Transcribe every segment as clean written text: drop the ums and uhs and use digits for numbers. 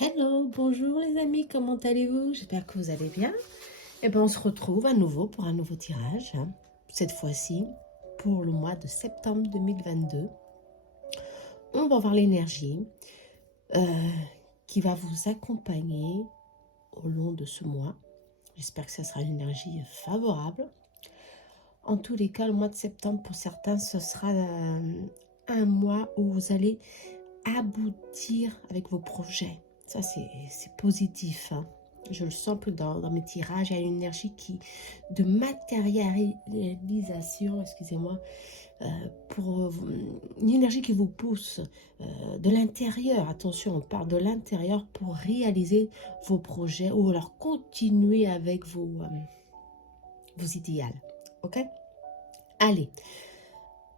Hello, bonjour les amis, comment allez-vous? J'espère que vous allez bien. Eh bien, on se retrouve à nouveau pour un nouveau tirage, hein. Cette fois-ci, pour le mois de septembre 2022. On va voir l'énergie euh, qui va vous accompagner au long de ce mois. J'espère que ce sera une énergie favorable. En tous les cas, le mois de septembre, pour certains, ce sera un mois où vous allez aboutir avec vos projets. Ça, c'est positif, hein. Je le sens plus dans mes tirages. Il y a une énergie de matérialisation, excusez-moi, pour une énergie qui vous pousse de l'intérieur. Attention, on parle de l'intérieur pour réaliser vos projets ou alors continuer avec vos idéaux. Ok? Allez.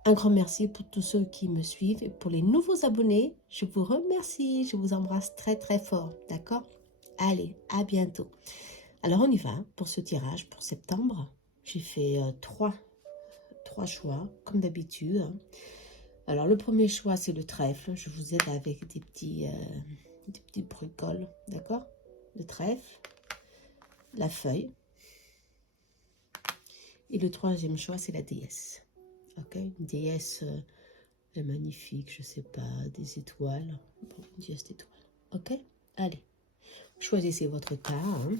Un grand merci pour tous ceux qui me suivent et pour les nouveaux abonnés. Je vous remercie, je vous embrasse très très fort, d'accord? Allez, à bientôt. Alors on y va pour ce tirage pour septembre. J'ai fait trois choix, comme d'habitude, hein. Alors le premier choix c'est le trèfle. Je vous aide avec des petits bricoles, d'accord? Le trèfle, la feuille. Et le troisième choix c'est la déesse. Ok, une déesse magnifique, je sais pas, des étoiles. Bon, une déesse d'étoiles. Ok, allez, choisissez votre cas, hein.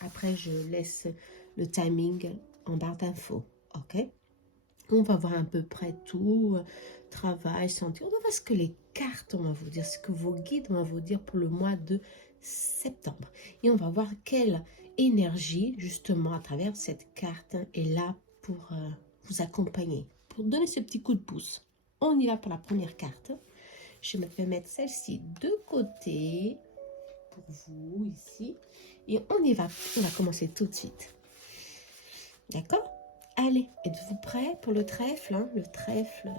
Après, je laisse le timing en barre d'infos. Ok, on va voir à peu près tout, travail, santé. On va voir ce que les cartes vont vous dire, ce que vos guides vont vous dire pour le mois de septembre. Et on va voir quelle énergie, justement, à travers cette carte, est là pour vous accompagner, pour donner ce petit coup de pouce. On y va pour la première carte. Je vais mettre celle-ci de côté pour vous ici. Et on y va. On va commencer tout de suite. D'accord? Allez, êtes-vous prêts pour le trèfle, hein? Le trèfle.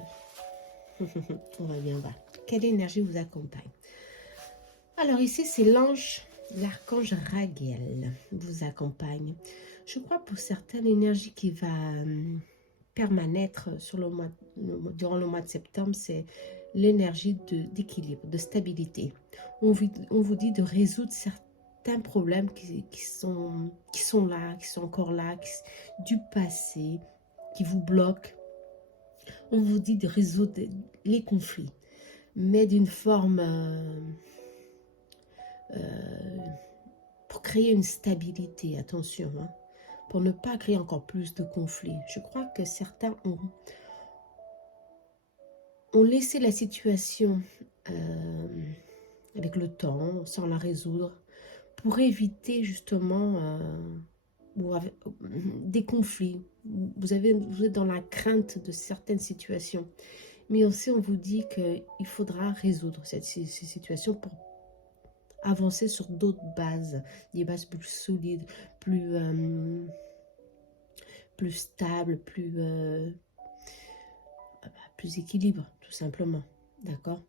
On va bien voir. Quelle énergie vous accompagne? Alors ici, c'est l'ange, l'archange Raguel vous accompagne. Je crois pour certaines, l'énergie qui va permanêtre sur durant le mois de septembre, c'est l'énergie d'équilibre, de stabilité. On vous dit de résoudre certains problèmes qui sont là, qui sont encore là, du passé, qui vous bloquent. On vous dit de résoudre les conflits, mais d'une forme pour créer une stabilité, attention, hein, pour ne pas créer encore plus de conflits. Je crois que certains ont laissé la situation avec le temps, sans la résoudre, pour éviter justement des conflits. Vous êtes dans la crainte de certaines situations. Mais aussi, on vous dit qu'il faudra résoudre ces situations pour avancer sur d'autres bases, des bases plus solides, plus stables, plus équilibre, tout simplement. D'accord?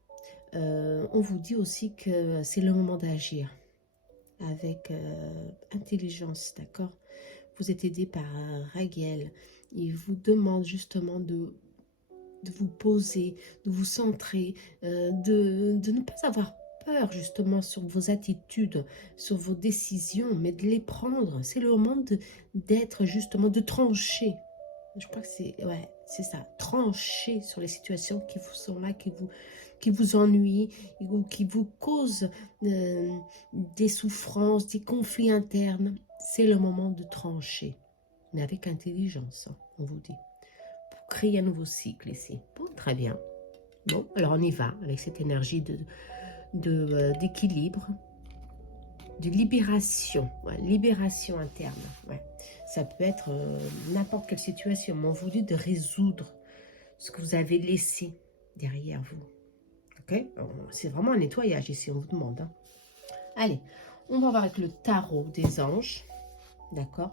On vous dit aussi que c'est le moment d'agir avec intelligence, d'accord? Vous êtes aidé par Raguel. Il vous demande justement de vous poser, de vous centrer, de ne pas avoir peur justement sur vos attitudes, sur vos décisions, mais de les prendre. C'est le moment d'être justement, de trancher. Je crois que c'est ça, trancher sur les situations qui vous sont là, qui vous ennuient ou qui vous causent des souffrances, des conflits internes. C'est le moment de trancher, mais avec intelligence, hein, on vous dit. Pour créer un nouveau cycle ici. Bon, très bien. Bon, alors on y va avec cette énergie d'équilibre, de libération, ouais, libération interne. Ouais. Ça peut être n'importe quelle situation, mais on vous dit de résoudre ce que vous avez laissé derrière vous. Ok? C'est vraiment un nettoyage ici, on vous demande, hein. Allez, on va voir avec le tarot des anges. D'accord?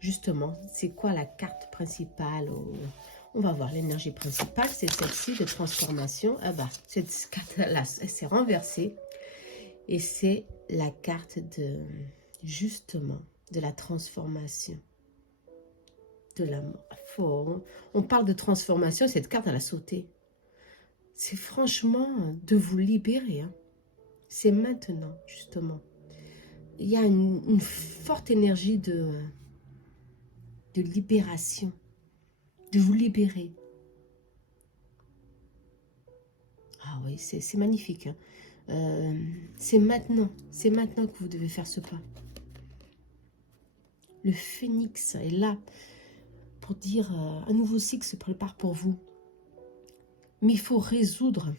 Justement, c'est quoi la carte principale? On va voir l'énergie principale, c'est celle-ci de transformation. Ah bah, cette carte-là, elle s'est renversée. Et c'est la carte justement, de la transformation, de l'amour. On parle de transformation, cette carte, elle a sauté. C'est franchement de vous libérer, hein. C'est maintenant, justement. Il y a une forte énergie de libération, de vous libérer. Ah oui, c'est magnifique. Hein. C'est maintenant que vous devez faire ce pas. Le phénix est là pour dire un nouveau cycle se prépare pour vous. Mais il faut résoudre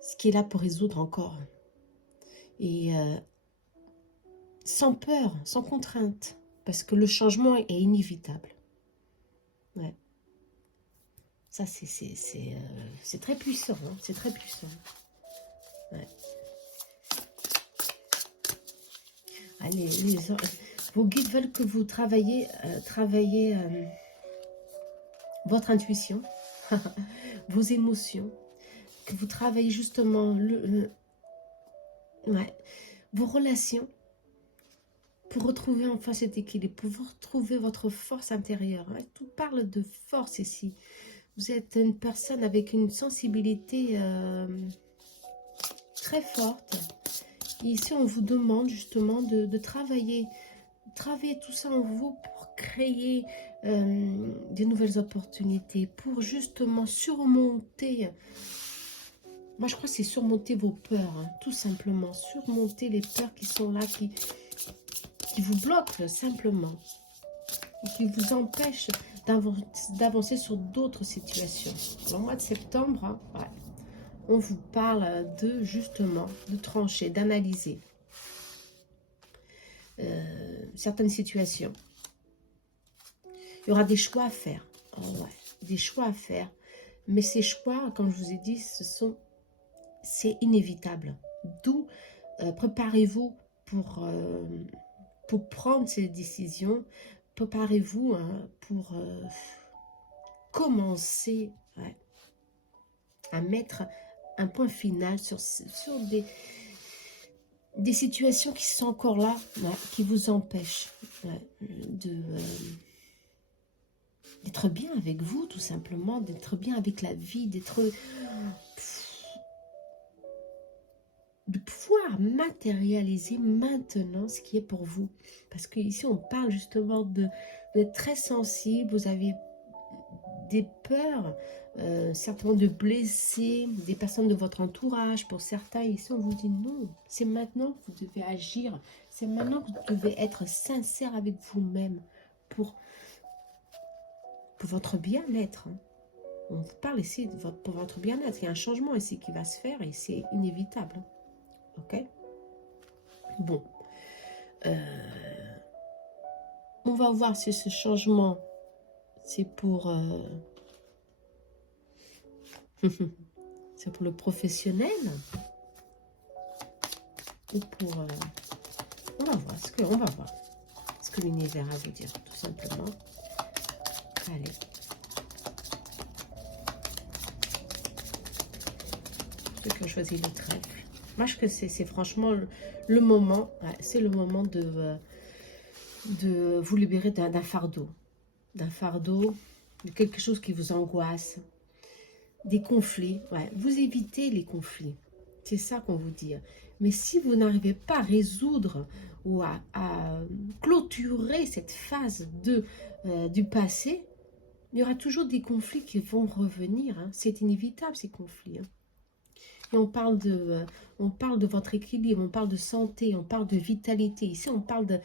ce qui est là pour résoudre encore. Et sans peur, sans contrainte, parce que le changement est inévitable. Ouais. Ça, c'est très puissant. Hein, c'est très puissant. Ouais. Allez, vos guides veulent que vous travaillez votre intuition, vos émotions, que vous travaillez justement vos relations pour retrouver enfin cet équilibre, pour vous retrouver votre force intérieure. Hein. Tout parle de force ici. Vous êtes une personne avec une sensibilité très forte. Et ici, on vous demande justement de travailler tout ça en vous pour créer des nouvelles opportunités, pour justement surmonter. Moi, je crois que c'est surmonter vos peurs, hein, tout simplement. Surmonter les peurs qui sont là, qui vous bloquent simplement. Et qui vous empêchent d'avancer sur d'autres situations. Dans le mois de septembre, hein, ouais, on vous parle de, justement, de trancher, d'analyser certaines situations. Il y aura des choix à faire. Oh, ouais, des choix à faire. Mais ces choix, comme je vous ai dit, c'est inévitable. D'où, préparez-vous pour prendre ces décisions. Préparez-vous hein, pour commencer à mettre un point final sur des situations qui sont encore là, qui vous empêchent d'être bien avec vous, tout simplement, d'être bien avec la vie, de pouvoir matérialiser maintenant ce qui est pour vous. Parce qu'ici, on parle justement d'être très sensible, vous avez des peurs, certainement de blesser des personnes de votre entourage. Pour certains, ici, on vous dit non, c'est maintenant que vous devez agir, c'est maintenant que vous devez être sincère avec vous-même pour votre bien-être. Hein. On vous parle ici pour votre bien-être. Il y a un changement ici qui va se faire et c'est inévitable. Ok? Bon. On va voir si ce changement, c'est pour... c'est pour le professionnel ou pour... on va voir ce que l'univers a à vous dire, tout simplement. Allez. Ceux qui ont choisi le trèfle. Moi, je pense que c'est franchement le moment, c'est le moment de vous libérer d'un fardeau. D'un fardeau, de quelque chose qui vous angoisse. Des conflits. Ouais, vous évitez les conflits. C'est ça qu'on vous dit. Mais si vous n'arrivez pas à résoudre ou à clôturer cette phase du passé, il y aura toujours des conflits qui vont revenir. Hein. C'est inévitable, ces conflits. Hein. Et on parle de votre équilibre, on parle de santé, on parle de vitalité. Ici, on parle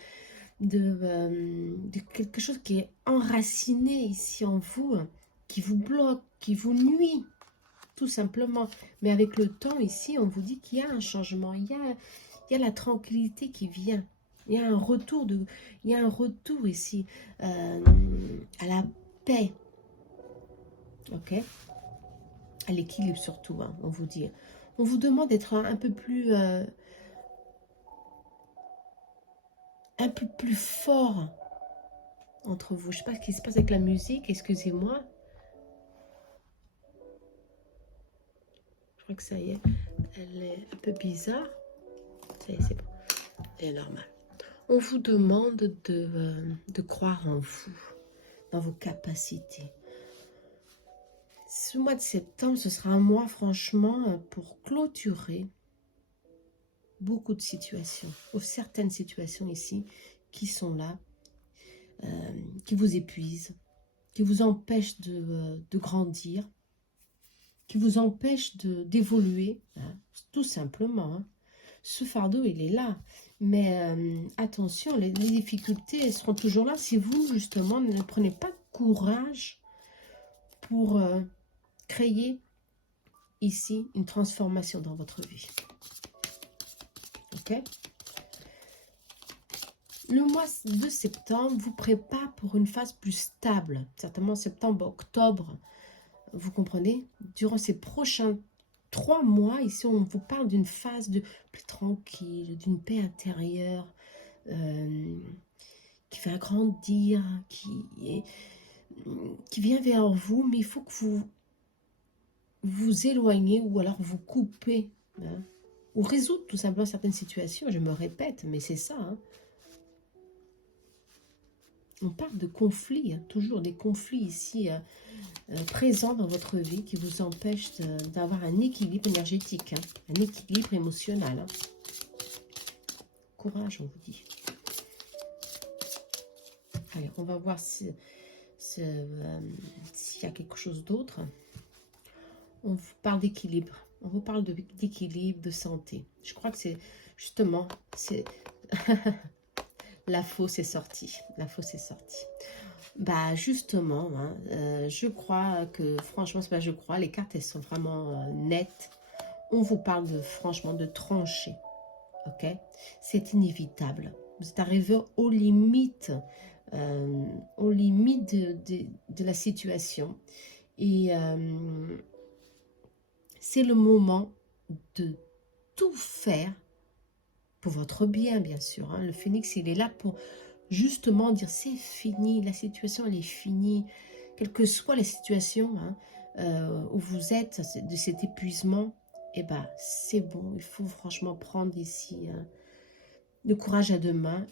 de quelque chose qui est enraciné ici en vous, qui vous bloque, qui vous nuit, tout simplement. Mais avec le temps ici, on vous dit qu'il y a un changement, il y a la tranquillité qui vient. Il y a un retour, ici à la paix. Ok? À l'équilibre surtout, hein, on vous dit. On vous demande d'être un peu plus fort entre vous. Je ne sais pas ce qui se passe avec la musique, excusez-moi. Je crois que ça y est, elle est un peu bizarre. Ça y est, c'est bon. Elle est normale. On vous demande de croire en vous, dans vos capacités. Ce mois de septembre, ce sera un mois franchement pour clôturer beaucoup de situations, ou certaines situations ici qui sont là, qui vous épuisent, qui vous empêchent de grandir, qui vous empêchent d'évoluer, hein, tout simplement. Hein. Ce fardeau, il est là. Mais attention, les difficultés elles seront toujours là si vous, justement, ne prenez pas courage pour créer ici une transformation dans votre vie. Ok? Le mois de septembre vous prépare pour une phase plus stable. Certainement septembre, octobre. Vous comprenez? Durant ces prochains 3 mois, ici, on vous parle d'une phase de plus tranquille, d'une paix intérieure, qui va grandir, qui vient vers vous, mais il faut que vous vous éloignez ou alors vous coupez, hein, ou résoudre tout simplement certaines situations. Je me répète, mais c'est ça. Hein. On parle de conflits, hein, toujours des conflits ici présents dans votre vie qui vous empêchent d'avoir un équilibre énergétique, hein, un équilibre émotionnel. Hein. Courage, on vous dit. Allez, on va voir s'il y a quelque chose d'autre. On vous parle d'équilibre. On vous parle d'équilibre, de santé. Je crois que c'est justement, c'est la fausse est sortie. La fausse est sortie. Bah justement, hein, je crois que, franchement, c'est pas je crois, les cartes elles sont vraiment nettes. On vous parle franchement de trancher. Ok? C'est inévitable. Vous êtes arrivé aux limites de la situation. Et c'est le moment de tout faire pour votre bien, bien sûr. Hein. Le phénix, il est là pour justement dire c'est fini, la situation, elle est finie. Quelle que soit la situation où vous êtes, de cet épuisement, eh ben, c'est bon. Il faut franchement prendre ici le courage à deux mains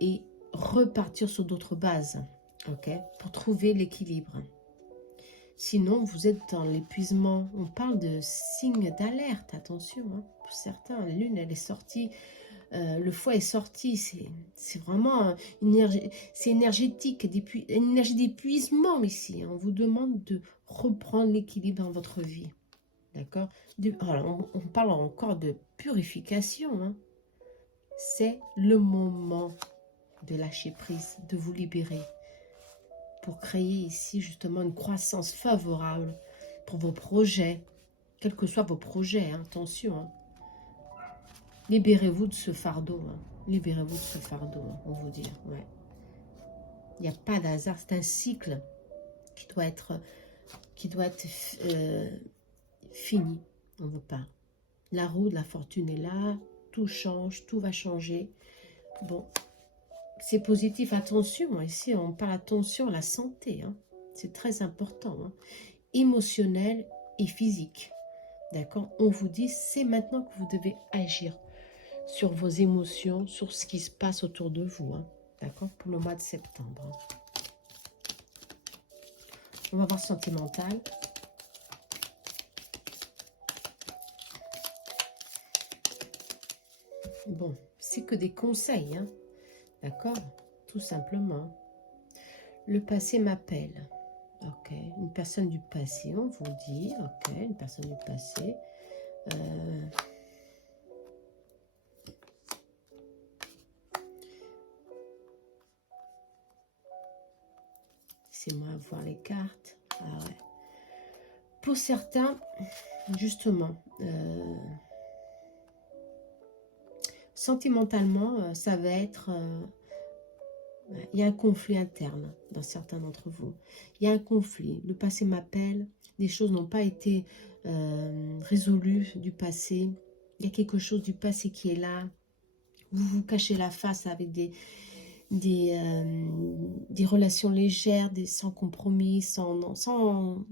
et repartir sur d'autres bases, ok, pour trouver l'équilibre. Sinon, vous êtes dans l'épuisement. On parle de signes d'alerte, attention. Hein. Pour certains, la lune, elle est sortie, le foie est sorti. C'est vraiment une énergie, c'est énergétique, une énergie d'épuisement ici. Hein. On vous demande de reprendre l'équilibre dans votre vie. D'accord? On parle encore de purification. Hein. C'est le moment de lâcher prise, de vous libérer, pour créer ici justement une croissance favorable pour vos projets, quels que soient vos projets, hein, attention. Hein. Libérez-vous de ce fardeau, hein. Libérez-vous de ce fardeau, hein, on vous dit. Ouais. Il n'y a pas d'hasard, c'est un cycle qui doit être fini, on vous parle. La roue de la fortune est là, tout change, tout va changer. Bon, c'est positif, attention, ici on parle attention à la santé, hein. C'est très important, hein. Émotionnel et physique, d'accord? On vous dit, c'est maintenant que vous devez agir sur vos émotions, sur ce qui se passe autour de vous, hein. D'accord? Pour le mois de septembre. Hein. On va voir sentimental. Bon, c'est que des conseils, hein. D'accord? Tout simplement. Le passé m'appelle. Ok. Une personne du passé, on vous dit. Ok. Une personne du passé. Laissez-moi voir les cartes. Ah ouais. Pour certains, justement, sentimentalement, ça va être... il y a un conflit interne dans certains d'entre vous. Il y a un conflit. Le passé m'appelle. Des choses n'ont pas été résolues du passé. Il y a quelque chose du passé qui est là. Vous vous cachez la face avec des relations légères, sans compromis, sans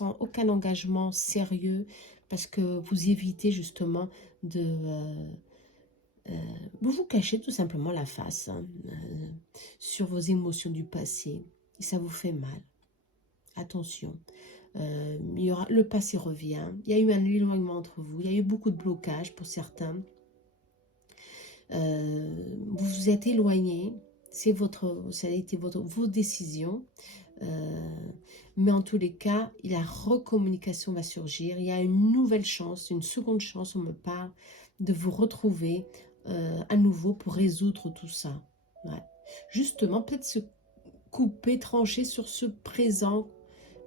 aucun engagement sérieux. Parce que vous évitez justement de... vous vous cachez tout simplement la face hein, sur vos émotions du passé et ça vous fait mal. Attention, le passé revient, il y a eu un éloignement entre vous, il y a eu beaucoup de blocages pour certains. vous vous êtes éloigné, ça a été vos décisions, mais en tous les cas, la recommunication va surgir, il y a une nouvelle chance, une seconde chance, on me parle, de vous retrouver à nouveau pour résoudre tout ça. Ouais. Justement, peut-être se couper, trancher sur ce présent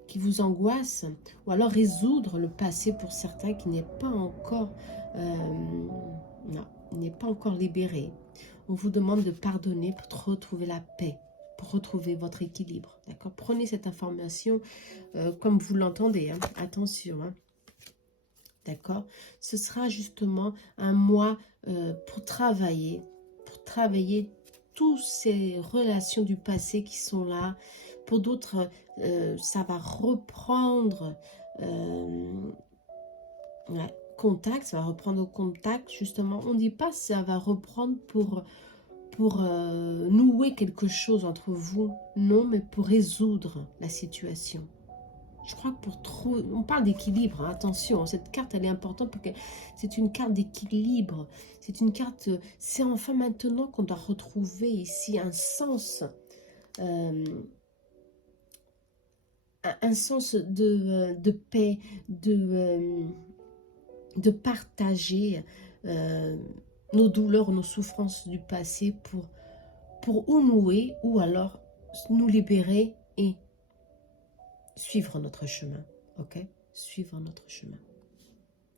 qui vous angoisse, ou alors résoudre le passé pour certains qui n'est pas encore, non, n'est pas encore libéré. On vous demande de pardonner pour retrouver la paix, pour retrouver votre équilibre. D'accord? Prenez cette information comme vous l'entendez. Hein. Attention. Hein. D'accord? Ce sera justement un mois pour travailler toutes ces relations du passé qui sont là. Pour d'autres, ça va reprendre contact, ça va reprendre au contact, justement. On ne dit pas ça va reprendre pour nouer quelque chose entre vous, non, mais pour résoudre la situation. Je crois que pour trop... On parle d'équilibre, hein, attention, cette carte, elle est importante parce que c'est une carte d'équilibre. C'est une carte... C'est enfin maintenant qu'on doit retrouver ici un sens... un sens de paix, de partager nos douleurs, nos souffrances du passé pour ou nouer ou alors nous libérer et suivre notre chemin, ok? Suivre notre chemin.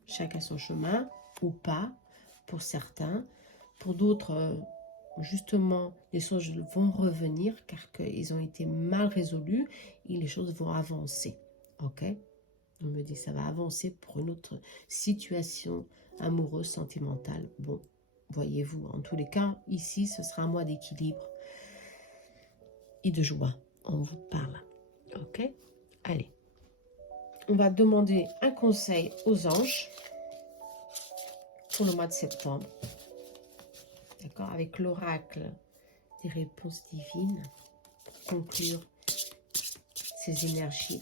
Chacun son chemin, ou pas, pour certains. Pour d'autres, justement, les choses vont revenir car ils ont été mal résolus et les choses vont avancer, ok? On me dit ça va avancer pour une autre situation amoureuse, sentimentale. Bon, voyez-vous, en tous les cas, ici, ce sera un mois d'équilibre et de joie. On vous parle, ok? Allez, on va demander un conseil aux anges pour le mois de septembre. D'accord? Avec l'oracle des réponses divines pour conclure ces énergies.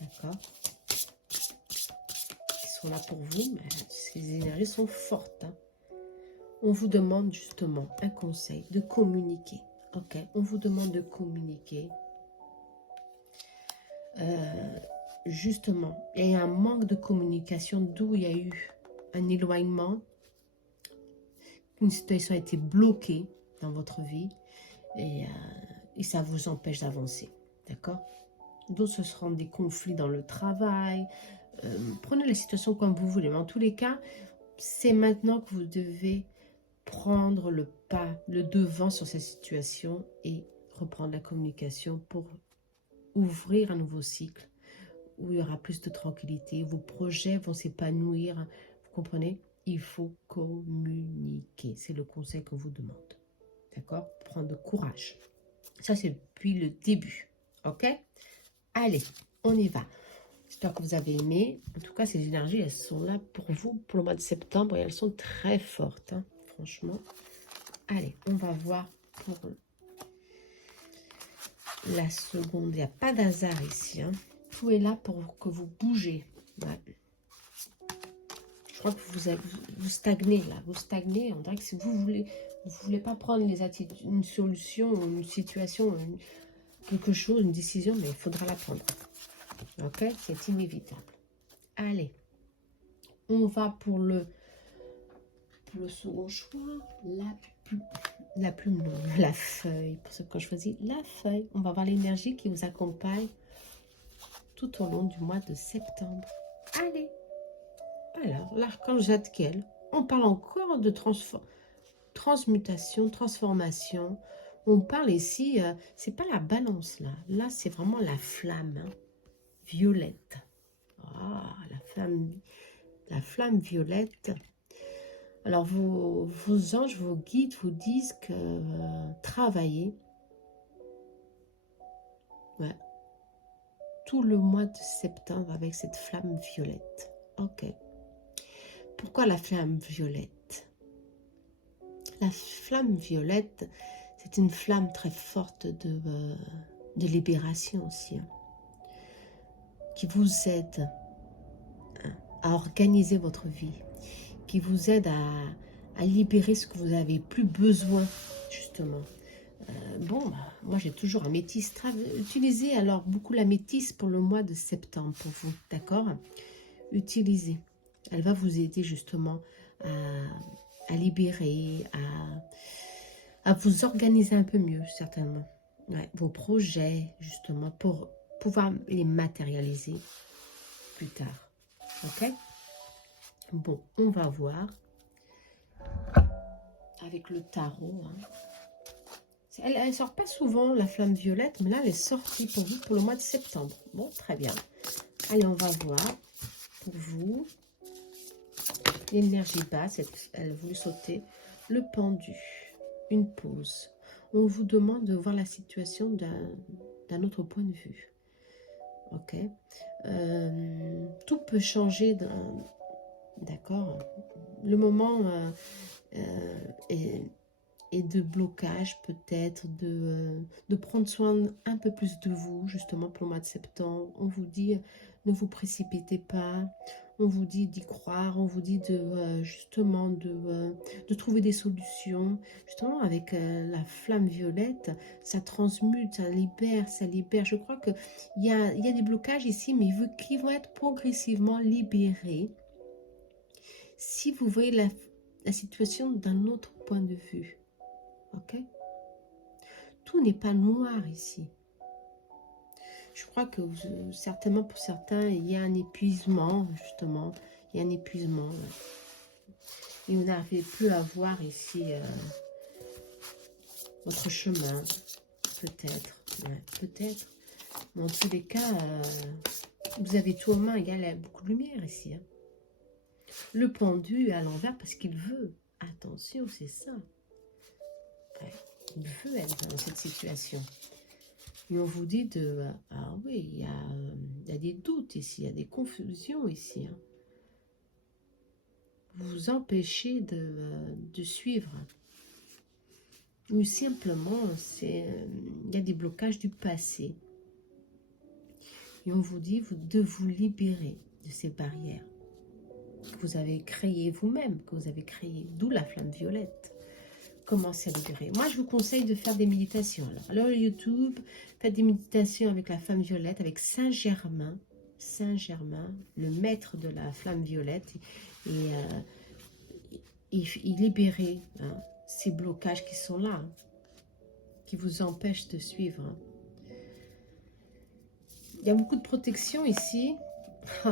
D'accord? Qui sont là pour vous, mais ces énergies sont fortes. Hein? On vous demande justement un conseil de communiquer. Ok? On vous demande de communiquer. Justement, il y a un manque de communication, d'où il y a eu un éloignement, une situation a été bloquée dans votre vie et ça vous empêche d'avancer, d'accord? D'autres, ce seront des conflits dans le travail. Prenez la situation comme vous voulez, mais en tous les cas, c'est maintenant que vous devez prendre le pas, le devant sur cette situation et reprendre la communication pour ouvrir un nouveau cycle où il y aura plus de tranquillité, vos projets vont s'épanouir, vous comprenez? Il faut communiquer, c'est le conseil qu'on vous demande, d'accord? Prendre courage, ça c'est depuis le début, ok? Allez, on y va. J'espère que vous avez aimé, en tout cas ces énergies, elles sont là pour vous, pour le mois de septembre, et elles sont très fortes, hein, franchement. Allez, on va voir pour la seconde, il n'y a pas d'hasard ici, hein. Tout est là pour que vous bougez. Ouais. Je crois que vous stagnez là. Vous stagnez. On dirait que si vous voulez pas prendre les attitudes, une solution, une situation, quelque chose, une décision, mais il faudra la prendre. Ok? C'est inévitable. Allez. On va pour le second choix. La plume, non, la feuille. Pour ceux qui ont choisi la feuille. On va voir l'énergie qui vous accompagne tout au long du mois de septembre. Allez. Alors, l'archange Zadkiel, on parle encore de transmutation, transformation. On parle ici, c'est pas la balance là. Là, c'est vraiment la flamme hein, violette. Ah, la flamme violette. Alors, vos anges, vos guides vous disent que travaillez. Ouais. Tout le mois de septembre avec cette flamme violette. Ok. Pourquoi la flamme violette? La flamme violette, c'est une flamme très forte de libération aussi, hein, qui vous aide à organiser votre vie, qui vous aide à libérer ce que vous n'avez plus besoin, justement. Bon, bah, moi j'ai toujours améthyste. Utilisez alors beaucoup l'améthyste pour le mois de septembre pour vous, d'accord? Utilisez. Elle va vous aider justement à libérer, à vous organiser un peu mieux, certainement. Ouais, vos projets, justement, pour pouvoir les matérialiser plus tard. Ok? Bon, on va voir avec le tarot. Hein. Elle ne sort pas souvent, la flamme violette, mais là, elle est sortie pour vous pour le mois de septembre. Bon, très bien. Allez, on va voir pour vous. L'énergie basse, elle a voulu sauter. Le pendu, une pause. On vous demande de voir la situation d'un autre point de vue. Ok. Tout peut changer. D'accord. Le moment est de blocage, peut-être, de prendre soin un peu plus de vous, justement, pour le mois de septembre. On vous dit, ne vous précipitez pas. On vous dit d'y croire, on vous dit justement de trouver des solutions. Justement, avec la flamme violette, ça transmute, ça libère, ça libère. Je crois qu'il y a des blocages ici, mais qui vont être progressivement libérés si vous voyez la situation d'un autre point de vue. Ok? Tout n'est pas noir ici. Je crois que certainement pour certains, il y a un épuisement, justement. Il y a un épuisement. Ouais. Et vous n'arrivez plus à voir ici votre chemin. Peut-être. Ouais, peut-être. Mais en tous les cas, vous avez tout en main. Il y a beaucoup de lumière ici. Hein. Le pendu à l'envers parce qu'il veut. Attention, c'est ça. Ouais, il veut être dans cette situation. Et on vous dit de... Ah oui, il y a des doutes ici, il y a des confusions ici. Hein. Vous vous empêchez de suivre. Ou simplement, il y a des blocages du passé. Et on vous dit de vous libérer de ces barrières que vous avez créées vous-même, que vous avez créées. D'où la flamme violette. Commencez à libérer. Moi, je vous conseille de faire des méditations. Alors YouTube, faites des méditations avec la flamme violette, avec Saint-Germain. Saint-Germain, le maître de la flamme violette. Et il libérait ces blocages qui sont là, hein, qui vous empêchent de suivre. Hein. Il y a beaucoup de protection ici. Oh.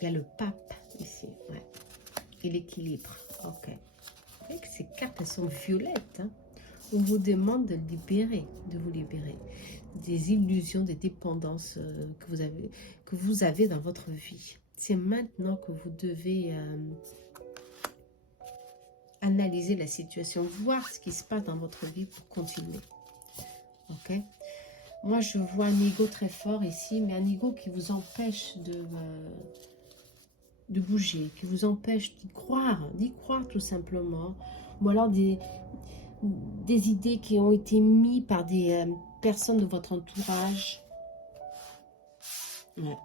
Il y a le pape ici. Ouais. Et l'équilibre. Ok. Avec ces cartes, elles sont violettes. Hein. On vous demande de vous libérer des illusions, des dépendances que vous avez dans votre vie. C'est maintenant que vous devez analyser la situation, voir ce qui se passe dans votre vie pour continuer. Ok? Moi, je vois un ego très fort ici, mais un ego qui vous empêche de bouger, qui vous empêche d'y croire tout simplement. Ou alors des idées qui ont été mises par des personnes de votre entourage. Ouais.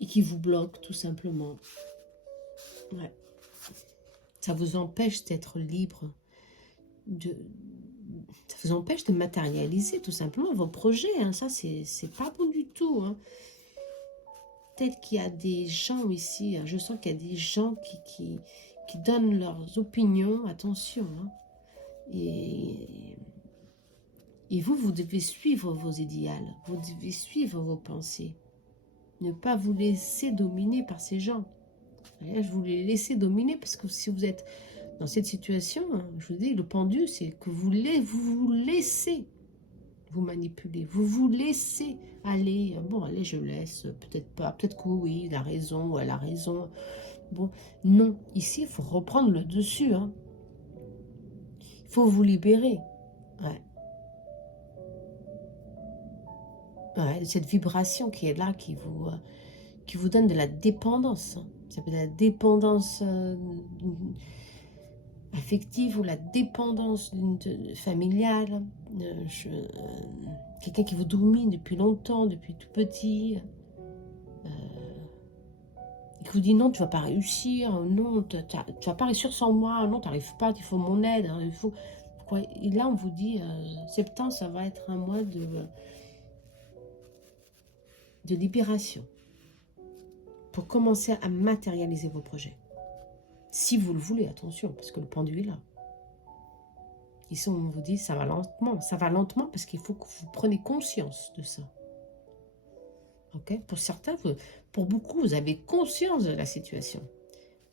Et qui vous bloquent tout simplement. Ouais. Ça vous empêche d'être libre. Ça vous empêche de matérialiser tout simplement vos projets. Hein. Ça, c'est pas bon du tout. Hein. Peut-être qu'il y a des gens ici, hein, je sens qu'il y a des gens qui donnent leurs opinions, attention. Hein. Et vous devez suivre vos idéaux, vous devez suivre vos pensées. Ne pas vous laisser dominer par ces gens. Là, je vous les laisser dominer parce que si vous êtes dans cette situation, hein, je vous dis, le pendu, c'est que vous vous laissez vous manipuler, vous vous laissez aller. Bon, allez, je laisse, peut-être pas, peut-être que oui, il a raison ou elle a raison. Bon, non, ici, il faut reprendre le dessus. Hein. Il faut vous libérer. Ouais. Ouais, cette vibration qui est là, qui vous donne de la dépendance. Hein. Ça peut être la dépendance affective ou la dépendance familiale. Quelqu'un qui vous domine depuis longtemps, depuis tout petit. vous dit non, tu vas pas réussir, non, tu vas pas réussir sans moi, non, tu n'arrives pas, il faut mon aide, il faut... Et là, on vous dit, septembre, ça va être un mois de libération pour commencer à matérialiser vos projets. Si vous le voulez, attention, parce que le pendu est là. Ici, on vous dit, ça va lentement parce qu'il faut que vous preniez conscience de ça. Ok? Pour certains, pour beaucoup, vous avez conscience de la situation,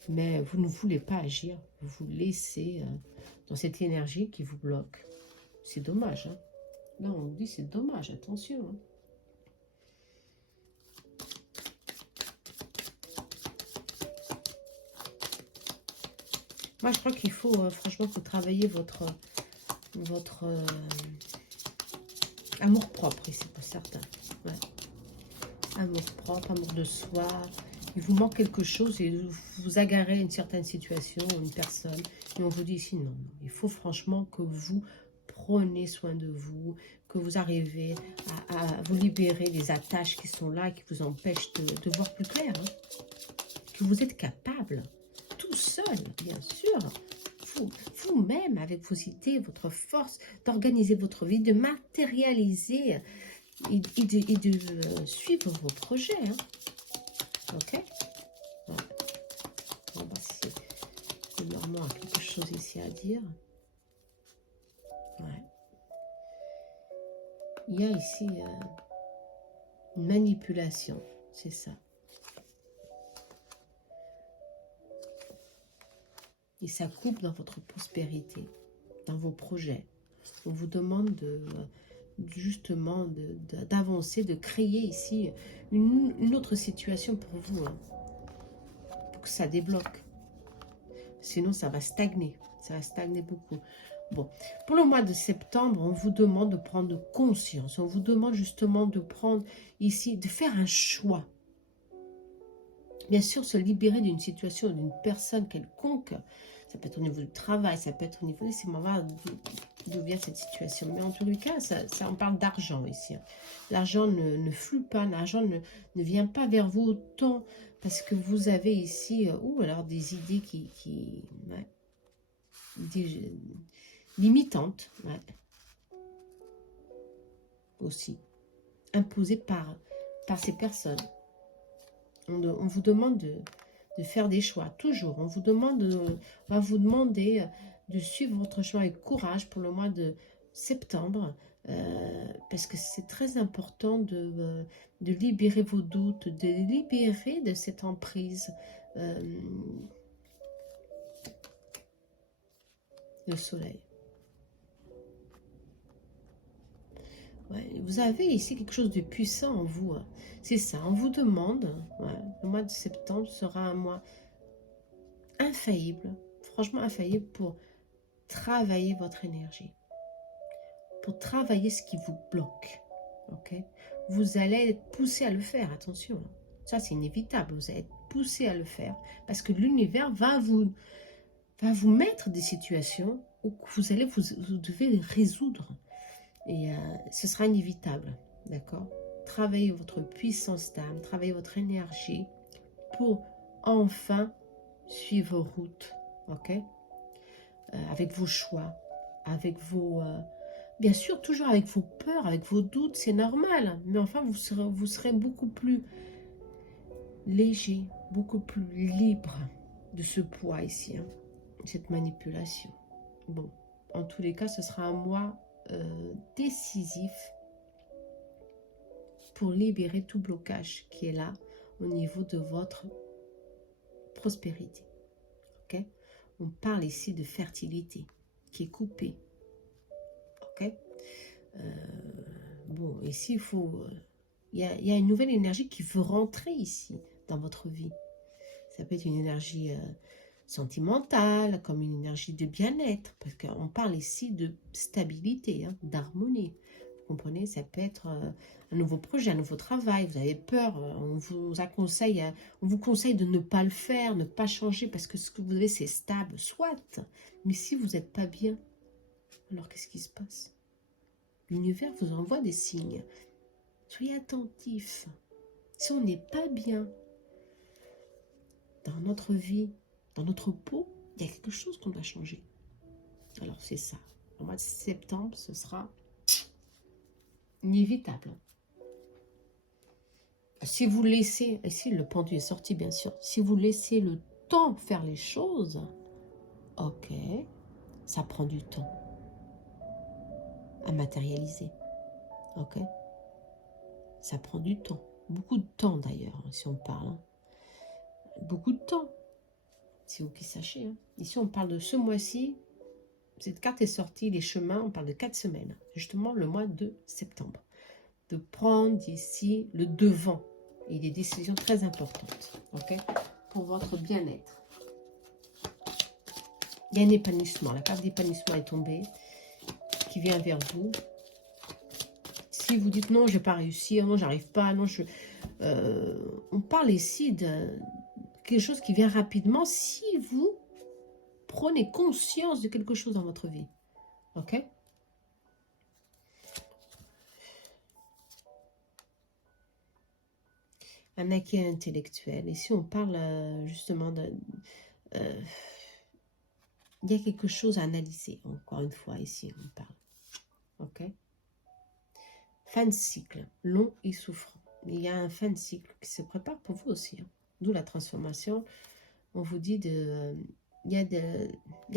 mais vous ne voulez pas agir, vous vous laissez dans cette énergie qui vous bloque. C'est dommage, hein? Là, on vous dit, c'est dommage, attention, hein? Moi, je crois qu'il faut, franchement, que vous travaillez votre amour-propre, ici, pour certains. Ouais. Amour-propre, amour de soi. Il vous manque quelque chose et vous vous agarrez à une certaine situation, une personne. Et on vous dit ici, non, il faut franchement que vous prenez soin de vous, que vous arrivez à vous libérer des attaches qui sont là, qui vous empêchent de voir plus clair. Hein. Que vous êtes capable, tout seul, bien sûr, vous-même, avec vos idées, votre force, d'organiser votre vie, de matérialiser et de suivre vos projets. Hein. Ok? Ouais. On va voir si le Normand a quelque chose ici à dire. Ouais. Il y a ici une manipulation, c'est ça. Et ça coupe dans votre prospérité, dans vos projets. On vous demande justement d'avancer, de créer ici une autre situation pour vous, hein, pour que ça débloque. Sinon, ça va stagner beaucoup. Bon, pour le mois de septembre, on vous demande de prendre conscience. On vous demande justement de prendre ici, de faire un choix. Bien sûr, se libérer d'une situation, d'une personne quelconque. Ça peut être au niveau du travail, ça peut être au niveau... Laissez-moi voir d'où vient cette situation. Mais en tous les cas, on parle d'argent ici. L'argent ne flue pas, l'argent ne vient pas vers vous autant parce que vous avez ici, ou alors des idées ouais, limitantes, ouais, aussi, imposées par ces personnes. On vous demande de faire des choix, toujours. On va vous demander de suivre votre choix avec courage pour le mois de septembre, parce que c'est très important de libérer vos doutes, de libérer de cette emprise. Le soleil. Ouais, vous avez ici quelque chose de puissant en vous. Hein. C'est ça, on vous demande, ouais, le mois de septembre sera un mois infaillible, franchement infaillible pour travailler votre énergie, pour travailler ce qui vous bloque. Ok? Vous allez être poussé à le faire, attention. Hein. Ça, c'est inévitable, vous allez être poussé à le faire parce que l'univers va vous mettre des situations où vous devez les résoudre. Et ce sera inévitable, d'accord? Travaillez votre puissance d'âme, travaillez votre énergie pour enfin suivre vos routes, ok? Avec vos choix, avec vos... bien sûr, toujours avec vos peurs, avec vos doutes, c'est normal. Mais enfin, vous serez beaucoup plus léger, beaucoup plus libre de ce poids ici, hein, cette manipulation. Bon, en tous les cas, ce sera un mois décisif pour libérer tout blocage qui est là au niveau de votre prospérité. Ok? On parle ici de fertilité qui est coupée. Ok? Bon, ici, il y a une nouvelle énergie qui veut rentrer ici dans votre vie. Ça peut être une énergie sentimentale, comme une énergie de bien-être, parce qu'on parle ici de stabilité, hein, d'harmonie. Vous comprenez, ça peut être un nouveau projet, un nouveau travail, vous avez peur, on vous conseille de ne pas le faire, ne pas changer, parce que ce que vous avez, c'est stable, soit. Mais si vous n'êtes pas bien, alors qu'est-ce qui se passe? L'univers vous envoie des signes. Soyez attentifs. Si on n'est pas bien, dans notre vie, dans notre peau, il y a quelque chose qu'on doit changer. Alors c'est ça. Au mois de septembre, ce sera inévitable. Si vous laissez, ici le pendu est sorti bien sûr, si vous laissez le temps faire les choses, ok, ça prend du temps à matérialiser, ok, ça prend du temps, beaucoup de temps d'ailleurs, si on parle, hein. Beaucoup de temps, c'est vous qui sachez, hein. Ici on parle de ce mois-ci, cette carte est sortie, les chemins, on parle de 4 semaines, justement le mois de septembre, de prendre ici le devant, et des décisions très importantes, ok, pour votre bien-être. Il y a un épanouissement, la carte d'épanouissement est tombée, qui vient vers vous. Si vous dites non, je n'ai pas réussi, non, j'arrive pas, non, on parle ici de quelque chose qui vient rapidement si vous prenez conscience de quelque chose dans votre vie, ok? Un acquis intellectuel. Ici, on parle justement de... il y a quelque chose à analyser, encore une fois, ici, on parle. Ok? Fin de cycle, long et souffrant. Il y a un fin de cycle qui se prépare pour vous aussi. Hein. D'où la transformation. On vous dit de... il y a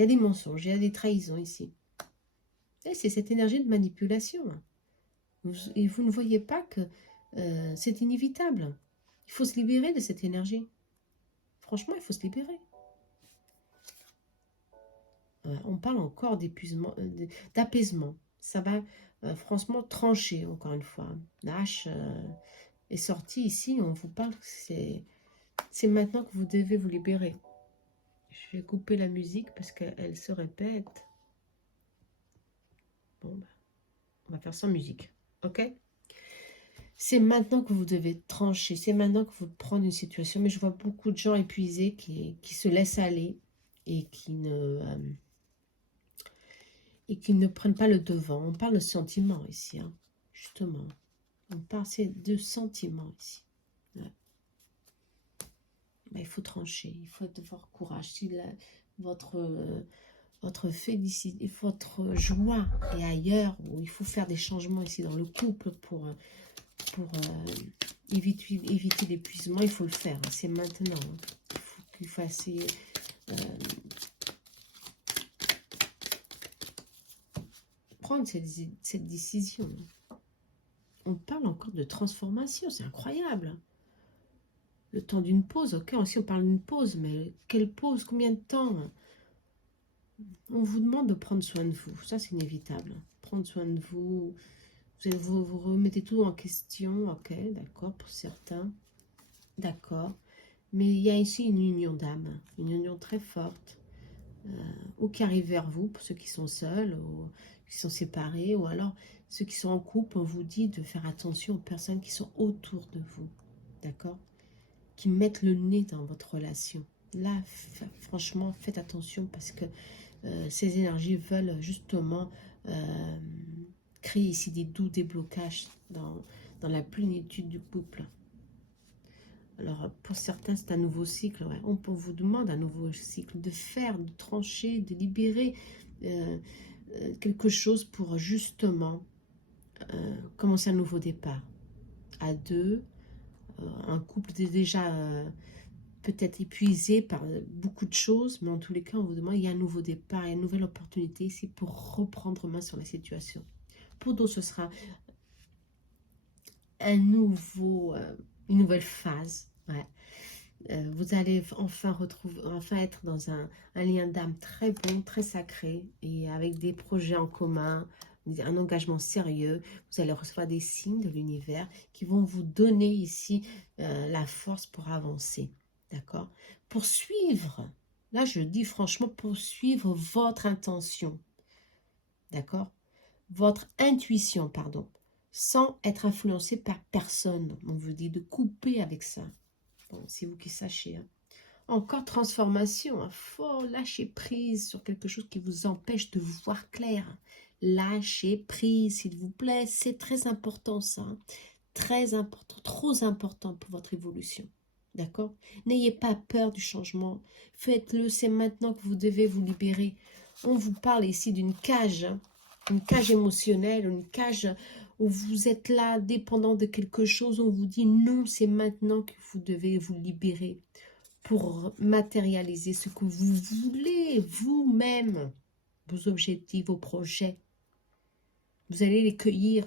des mensonges, il y a des trahisons ici. C'est cette énergie de manipulation. Hein. Et vous ne voyez pas que c'est inévitable. Il faut se libérer de cette énergie. Franchement, il faut se libérer. On parle encore d'épuisement, d'apaisement. Ça va franchement trancher, encore une fois. La hache est sortie ici. On vous parle que c'est maintenant que vous devez vous libérer. Je vais couper la musique parce qu'elle se répète. Bon, bah, on va faire sans musique. Ok? C'est maintenant que vous devez trancher. C'est maintenant que vous prenez une situation. Mais je vois beaucoup de gens épuisés qui se laissent aller et qui ne prennent pas le devant. On parle de sentiments ici, hein, justement. On parle de sentiments ici. Ouais. Ben, il faut trancher, il faut avoir courage. Si votre félicité, votre joie est ailleurs, ou il faut faire des changements ici dans le couple pour éviter l'épuisement, il faut le faire. Hein, c'est maintenant. Hein. Il faut qu'il fasse... prendre cette décision. On parle encore de transformation, c'est incroyable. Le temps d'une pause, ok, aussi on parle d'une pause, mais quelle pause, combien de temps? On vous demande de prendre soin de vous, ça c'est inévitable. Prendre soin de vous, vous remettez tout en question, ok, d'accord, pour certains, d'accord. Mais il y a ici une union d'âme, une union très forte, ou qui arrive vers vous, pour ceux qui sont seuls, ou qui sont séparés, ou alors ceux qui sont en couple, on vous dit de faire attention aux personnes qui sont autour de vous, d'accord, qui mettent le nez dans votre relation. Là, franchement, faites attention parce que ces énergies veulent justement créer ici des doutes, des blocages dans la plénitude du couple. Alors, pour certains, c'est un nouveau cycle. Ouais. On vous demande un nouveau cycle, de faire, de trancher, de libérer quelque chose pour justement commencer un nouveau départ. À deux, un couple déjà peut-être épuisé par beaucoup de choses, mais en tous les cas, on vous demande, il y a un nouveau départ, il y a une nouvelle opportunité ici pour reprendre main sur la situation. Pour d'autres, ce sera une nouvelle phase. Ouais. Vous allez enfin être dans un lien d'âme très bon, très sacré, et avec des projets en commun, un engagement sérieux. Vous allez recevoir des signes de l'univers qui vont vous donner ici la force pour avancer. D'accord? Poursuivre, là je dis franchement, poursuivre votre intention. D'accord? Votre intuition, pardon, sans être influencé par personne. On vous dit de couper avec ça. Bon, c'est vous qui sachez. Hein. Encore transformation. Il faut lâcher prise sur quelque chose qui vous empêche de voir clair. Lâchez prise, s'il vous plaît. C'est très important ça. Hein. Très important, trop important pour votre évolution. D'accord? N'ayez pas peur du changement. Faites-le, c'est maintenant que vous devez vous libérer. On vous parle ici d'une cage, hein, une cage émotionnelle, une cage où vous êtes là, dépendant de quelque chose. On vous dit non, c'est maintenant que vous devez vous libérer pour matérialiser ce que vous voulez, vous-même, vos objectifs, vos projets. Vous allez les cueillir.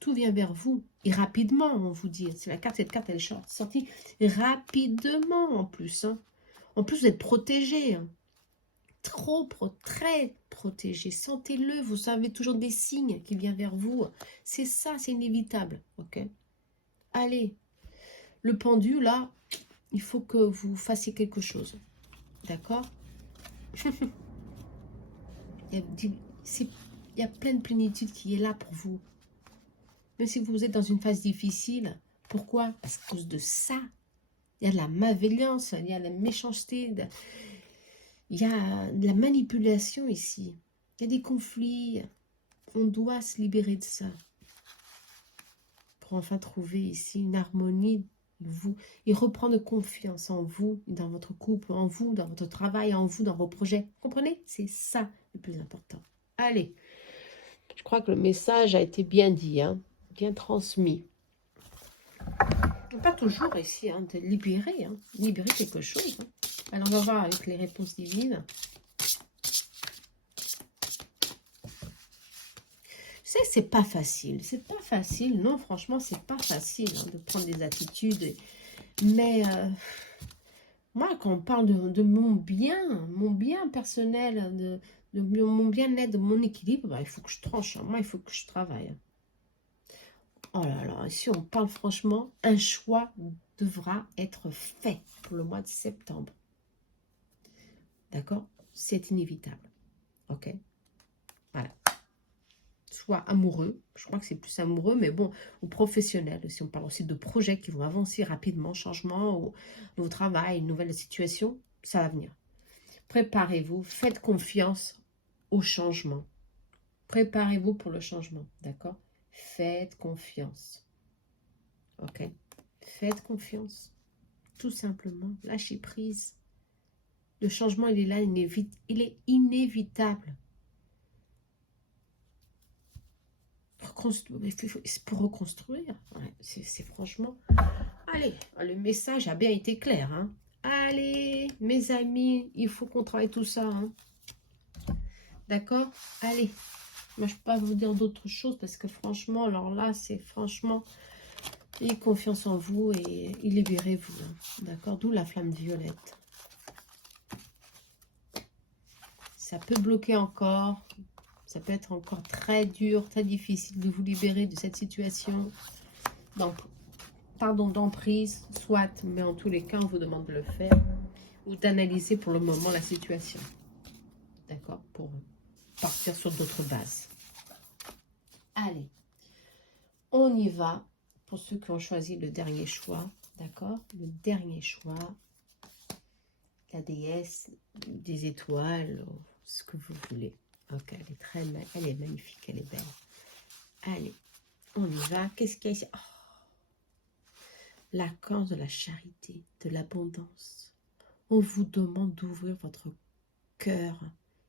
Tout vient vers vous. Et rapidement, on vous dit. C'est la carte, cette carte, elle est sortie rapidement en plus. Hein. En plus, vous êtes protégé. Hein. Très protégé. Sentez-le. Vous savez toujours des signes qui viennent vers vous. C'est ça, c'est inévitable. Ok. Allez. Le pendu, là, il faut que vous fassiez quelque chose. D'accord. il y a plein de plénitude qui est là pour vous. Même si vous êtes dans une phase difficile, pourquoi? Parce qu'à cause de ça, il y a de la malveillance, il y a de la méchanceté, il y a de la manipulation ici. Il y a des conflits. On doit se libérer de ça. Pour enfin trouver ici une harmonie, vous, et reprendre confiance en vous, dans votre couple, en vous, dans votre travail, en vous, dans vos projets. Vous comprenez? C'est ça le plus important. Allez, je crois que le message a été bien dit, hein, bien transmis. Pas toujours ici, hein, de libérer, hein, libérer quelque chose. Hein. Alors, on va voir avec les réponses divines. Je sais que c'est pas facile. C'est pas facile. Non, franchement, c'est pas facile hein, de prendre des attitudes. Mais moi, quand on parle de mon bien personnel, de mon bien-être, de mon équilibre, bah, il faut que je tranche. Hein. Moi, il faut que je travaille. Hein. Oh là là, ici on parle franchement, un choix devra être fait pour le mois de septembre. D'accord? C'est inévitable. Ok? Voilà. Soit amoureux, je crois que c'est plus amoureux, mais bon, ou professionnel. Si on parle aussi de projets qui vont avancer rapidement, changement, ou nouveau travail, une nouvelle situation, ça va venir. Préparez-vous, faites confiance au changement. Préparez-vous pour le changement, d'accord? Faites confiance. Ok? Faites confiance. Tout simplement, lâchez prise. Le changement, il est là, il est inévitable. Pour reconstruire, ouais, c'est franchement... Allez, le message a bien été clair. Hein. Allez, mes amis, il faut qu'on travaille tout ça. Hein. D'accord? Allez. Moi, je ne peux pas vous dire d'autres choses parce que franchement, alors là, c'est franchement... Ayez confiance en vous et libérez-vous. Hein. D'accord? D'où la flamme violette. Ça peut bloquer encore. Ça peut être encore très dur, très difficile de vous libérer de cette situation d'emprise, soit, mais en tous les cas, on vous demande de le faire ou d'analyser pour le moment la situation. D'accord? Pour partir sur d'autres bases. Allez, on y va pour ceux qui ont choisi le dernier choix. D'accord? Le dernier choix, la déesse des étoiles, ce que vous voulez. Ok, elle est magnifique, elle est belle. Allez, on y va. Qu'est-ce qu'il y a ici? Oh, l'archange de la charité, de l'abondance. On vous demande d'ouvrir votre cœur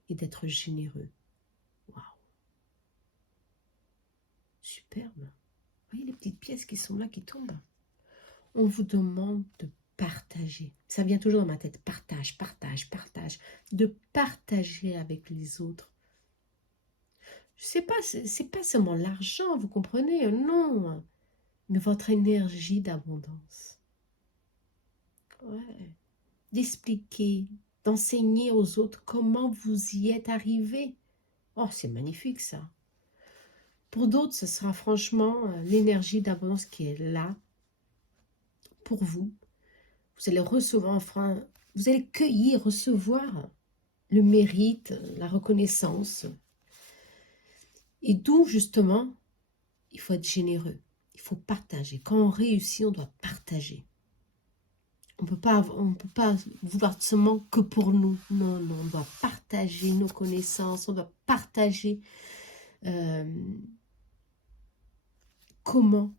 et d'être généreux. Waouh! Superbe. Vous voyez les petites pièces qui sont là, qui tombent? On vous demande de partager. Ça vient toujours dans ma tête. Partage, partage, partage. De partager avec les autres. Je sais pas, c'est pas seulement l'argent, vous comprenez? Non. Mais votre énergie d'abondance. Ouais. D'expliquer, d'enseigner aux autres comment vous y êtes arrivé. Oh, c'est magnifique ça. Pour d'autres, ce sera franchement l'énergie d'abondance qui est là pour vous. Vous allez recevoir, enfin, vous allez cueillir, recevoir le mérite, la reconnaissance. Et d'où, justement, il faut être généreux. Il faut partager. Quand on réussit, on doit partager. On peut pas vouloir seulement que pour nous. Non, non, on doit partager nos connaissances, on doit partager comment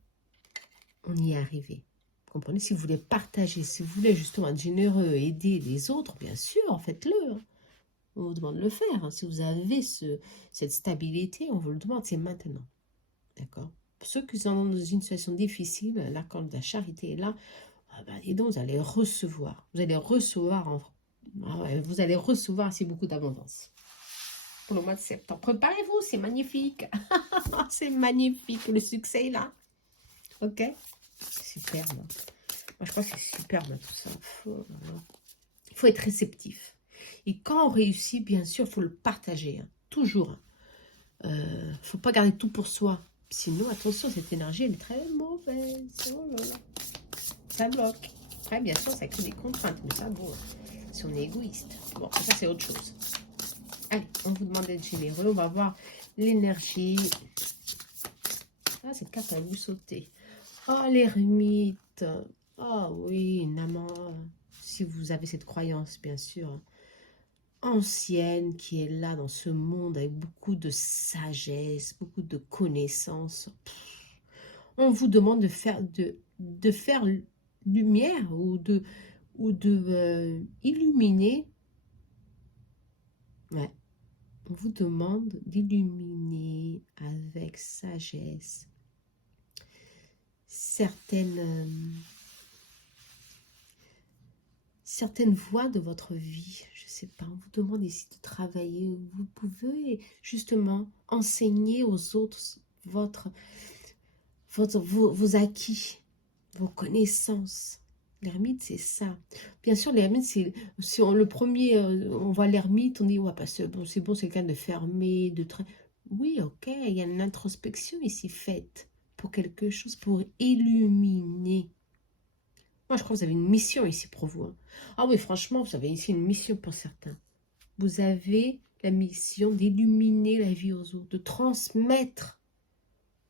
on y est arrivé. Vous comprenez? Si vous voulez partager, si vous voulez justement être généreux, aider les autres, bien sûr, faites-le. Hein. On vous demande de le faire. Hein. Si vous avez cette stabilité, on vous le demande, c'est maintenant. D'accord? Pour ceux qui sont dans une situation difficile, là, quand la charité est là, ah ben, et donc vous allez recevoir. Vous allez recevoir, vous allez recevoir assez beaucoup d'abondance. Pour le mois de septembre. Préparez-vous, c'est magnifique. C'est magnifique, le succès est là. Ok? Superbe. Moi, je crois que c'est superbe tout ça. Il faut être réceptif. Et quand on réussit, bien sûr, il faut le partager. Hein. Toujours. Il ne faut pas garder tout pour soi. Sinon, attention, cette énergie, elle est très mauvaise. Oh là là. Ça bloque. Après, bien sûr, ça crée des contraintes. Mais ça, bon, si on est égoïste. Bon, ça, c'est autre chose. Allez, on vous demande d'être généreux. On va voir l'énergie. Ah, cette carte a voulu sauter. Oh, l'ermite. Oh oui, Naman. Si vous avez cette croyance, bien sûr, ancienne, qui est là dans ce monde avec beaucoup de sagesse, beaucoup de connaissances. On vous demande de faire lumière ou de illuminer. Ouais. On vous demande d'illuminer avec sagesse certaines voies de votre vie. Je ne sais pas, on vous demande ici de travailler. Vous pouvez justement enseigner aux autres vos acquis, vos connaissances. L'ermite, c'est ça. Bien sûr, l'ermite, c'est le premier, on voit l'ermite, on dit, ouais, bah, c'est bon, c'est quelqu'un de fermé, de très... Oui, ok, il y a une introspection ici faite pour quelque chose, pour illuminer. Moi, je crois que vous avez une mission ici pour vous. Hein. Ah oui, franchement, vous avez ici une mission pour certains. Vous avez la mission d'illuminer la vie aux autres, de transmettre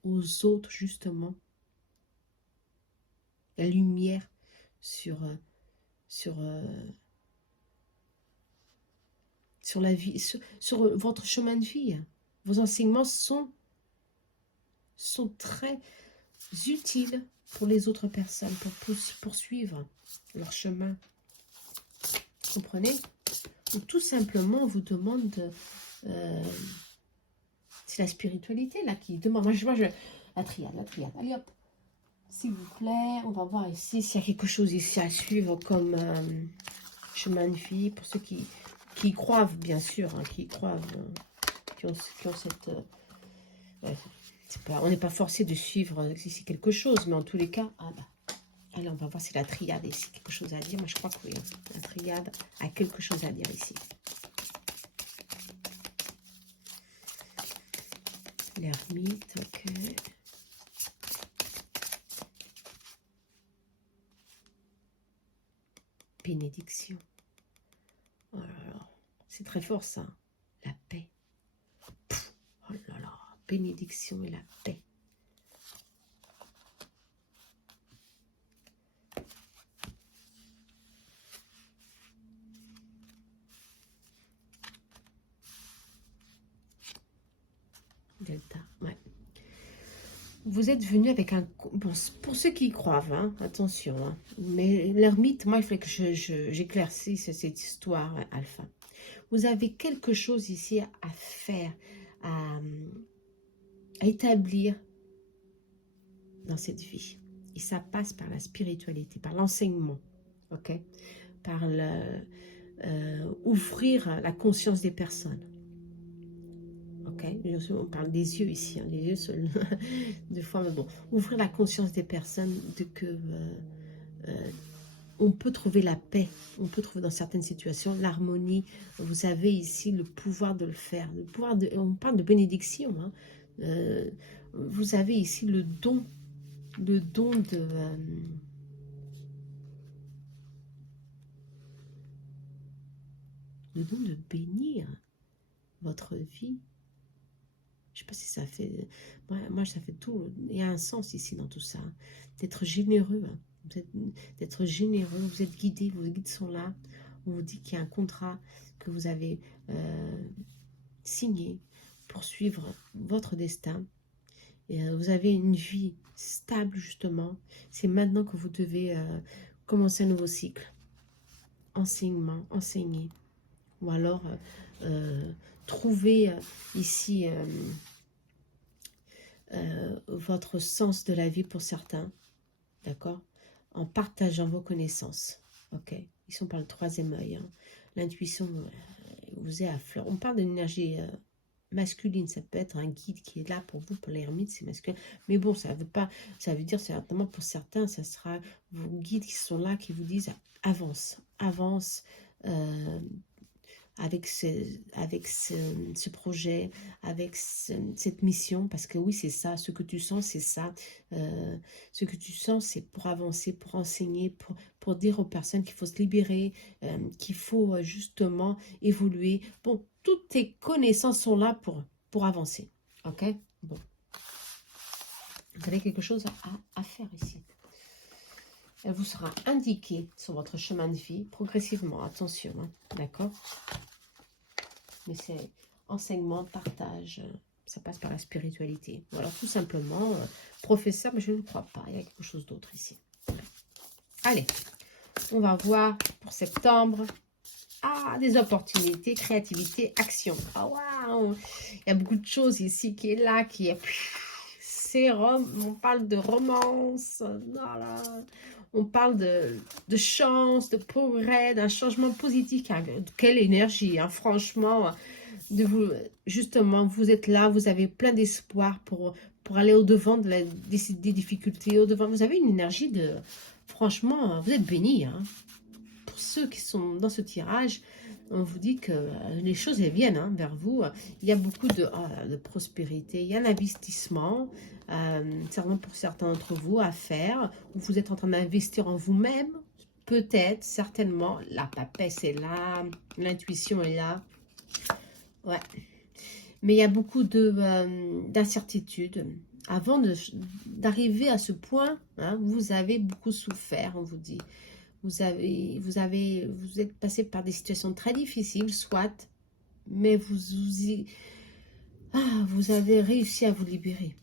aux autres, justement, la lumière sur la vie, sur votre chemin de vie. Vos enseignements sont très utiles pour les autres personnes, pour poursuivre leur chemin. Vous comprenez? Donc, tout simplement, on vous demande... c'est la spiritualité là qui demande. La triade. Allez hop. S'il vous plaît, on va voir ici s'il y a quelque chose ici à suivre comme chemin de vie pour ceux qui croient, bien sûr, hein, qui croient, qui ont cette... ouais, on n'est pas forcé de suivre ici quelque chose, mais en tous les cas, ah bah, allez, on va voir si la triade ici quelque chose à dire. Moi, je crois que oui, la triade a quelque chose à dire ici. L'ermite, ok. Bénédiction. Oh là là, c'est très fort ça. La paix. Oh là là, bénédiction et la paix. Delta, ouais. Vous êtes venu avec un... Bon, pour ceux qui y croient, hein, attention. Hein, mais l'ermite, moi, il faut que j'éclaircisse cette histoire, Alpha. Vous avez quelque chose ici à faire, à établir dans cette vie. Et ça passe par la spiritualité, par l'enseignement, ok? Par ouvrir la conscience des personnes. Ok, on parle des yeux ici, hein, les yeux seuls, deux fois, mais bon, ouvrir la conscience des personnes de que on peut trouver la paix, on peut trouver dans certaines situations l'harmonie. Vous avez ici le pouvoir de le faire, le pouvoir de, on parle de bénédiction. Hein, vous avez ici le don de bénir votre vie. Je ne sais pas si ça fait... Moi, ça fait tout. Il y a un sens ici dans tout ça. D'être généreux. Hein. D'être généreux. Vous êtes guidé. Vos guides sont là. On vous dit qu'il y a un contrat que vous avez signé pour suivre votre destin. Et, vous avez une vie stable, justement. C'est maintenant que vous devez commencer un nouveau cycle. Enseignement, enseigner. Ou alors, trouver ici votre sens de la vie pour certains. D'accord? En partageant vos connaissances. Ok? Ils sont par le troisième œil. Hein. L'intuition vous est à fleur. On parle d'une énergie masculine. Ça peut être un guide qui est là pour vous, pour l'ermite, c'est masculin. Mais bon, ça veut pas, ça veut dire certainement pour certains, ça sera vos guides qui sont là, qui vous disent avance, avance. Avec ce projet, avec cette mission, parce que oui, c'est ça, ce que tu sens, c'est ça. Ce que tu sens, c'est pour avancer, pour enseigner, pour dire aux personnes qu'il faut se libérer, qu'il faut justement évoluer. Bon, toutes tes connaissances sont là pour avancer. Ok? Bon. Vous avez quelque chose à faire ici. Elle vous sera indiquée sur votre chemin de vie progressivement. Attention, hein, d'accord? Mais c'est enseignement, partage, ça passe par la spiritualité. Ou alors tout simplement, professeur, mais je ne crois pas. Il y a quelque chose d'autre ici. Allez, on va voir pour septembre. Ah, des opportunités, créativité, action. Ah, waouh! Il y a beaucoup de choses ici qui est là, qui est... on parle de romance, voilà. On parle de chance, de progrès, d'un changement positif. Quelle énergie, hein, franchement. Justement, vous êtes là, vous avez plein d'espoir pour aller au-devant des difficultés. Au-devant, vous avez une énergie de... Franchement, vous êtes bénis. Hein. Pour ceux qui sont dans ce tirage, on vous dit que les choses elles viennent hein, vers vous. Il y a beaucoup de prospérité, il y a l'investissement, certainement pour certains d'entre vous, à faire. Vous êtes en train d'investir en vous-même, peut-être, certainement. La papesse est là, l'intuition est là. Ouais. Mais il y a beaucoup d'incertitudes. Avant d'arriver à ce point, hein, vous avez beaucoup souffert, on vous dit. Vous êtes passé par des situations très difficiles, soit, mais vous avez réussi à vous libérer,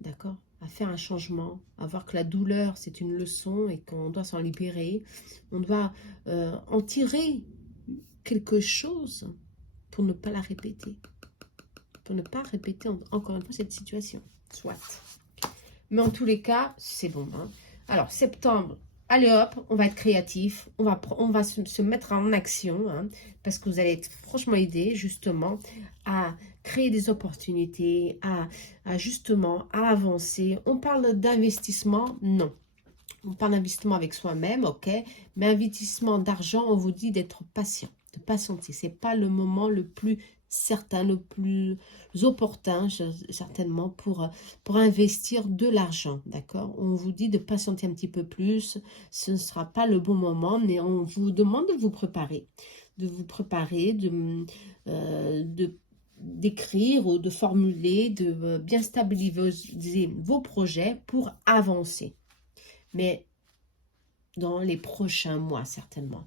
d'accord? À faire un changement, à voir que la douleur, c'est une leçon et qu'on doit s'en libérer. On doit en tirer quelque chose pour ne pas la répéter. Pour ne pas répéter encore une fois cette situation, soit. Mais en tous les cas, c'est bon. Hein. Alors, septembre, allez hop, on va être créatif, on va se mettre en action, hein, parce que vous allez être franchement aidé justement à créer des opportunités, justement à avancer. On parle d'investissement, non. On parle d'investissement avec soi-même, ok, mais investissement d'argent, on vous dit d'être patient, de patienter. C'est pas le moment le plus certain, le plus opportun, certainement, pour investir de l'argent, d'accord? On vous dit de patienter un petit peu plus, ce ne sera pas le bon moment, mais on vous demande de vous préparer, d'écrire ou de formuler, de bien stabiliser vos projets pour avancer. Mais dans les prochains mois, certainement.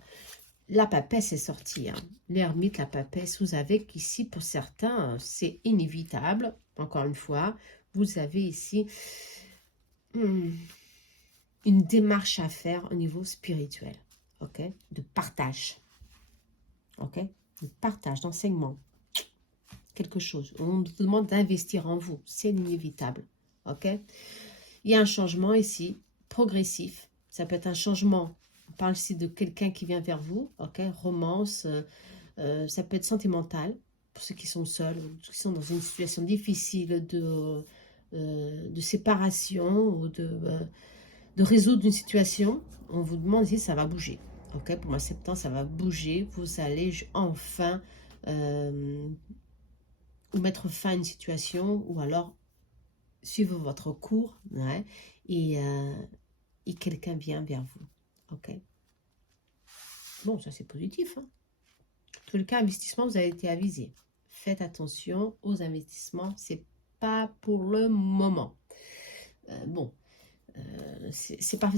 La papesse est sortie. Hein. L'ermite, la papesse, vous avez qu'ici, pour certains, c'est inévitable. Encore une fois, vous avez ici une démarche à faire au niveau spirituel. Ok? De partage. Ok? De partage, d'enseignement. Quelque chose. On vous demande d'investir en vous. C'est inévitable. Ok? Il y a un changement ici, progressif. Ça peut être un changement. On parle ici de quelqu'un qui vient vers vous, ok, romance, ça peut être sentimental, pour ceux qui sont seuls, ceux qui sont dans une situation difficile de séparation ou de résoudre une situation. On vous demande si ça va bouger. Ok, pour moi, septembre, ça va bouger. Vous allez enfin mettre fin à une situation ou alors suivre votre cours, ouais, et quelqu'un vient vers vous. Ok. Bon, ça c'est positif. Hein. En tout cas, investissement, vous avez été avisé. Faites attention aux investissements. C'est pas pour le moment. Bon, c'est pas que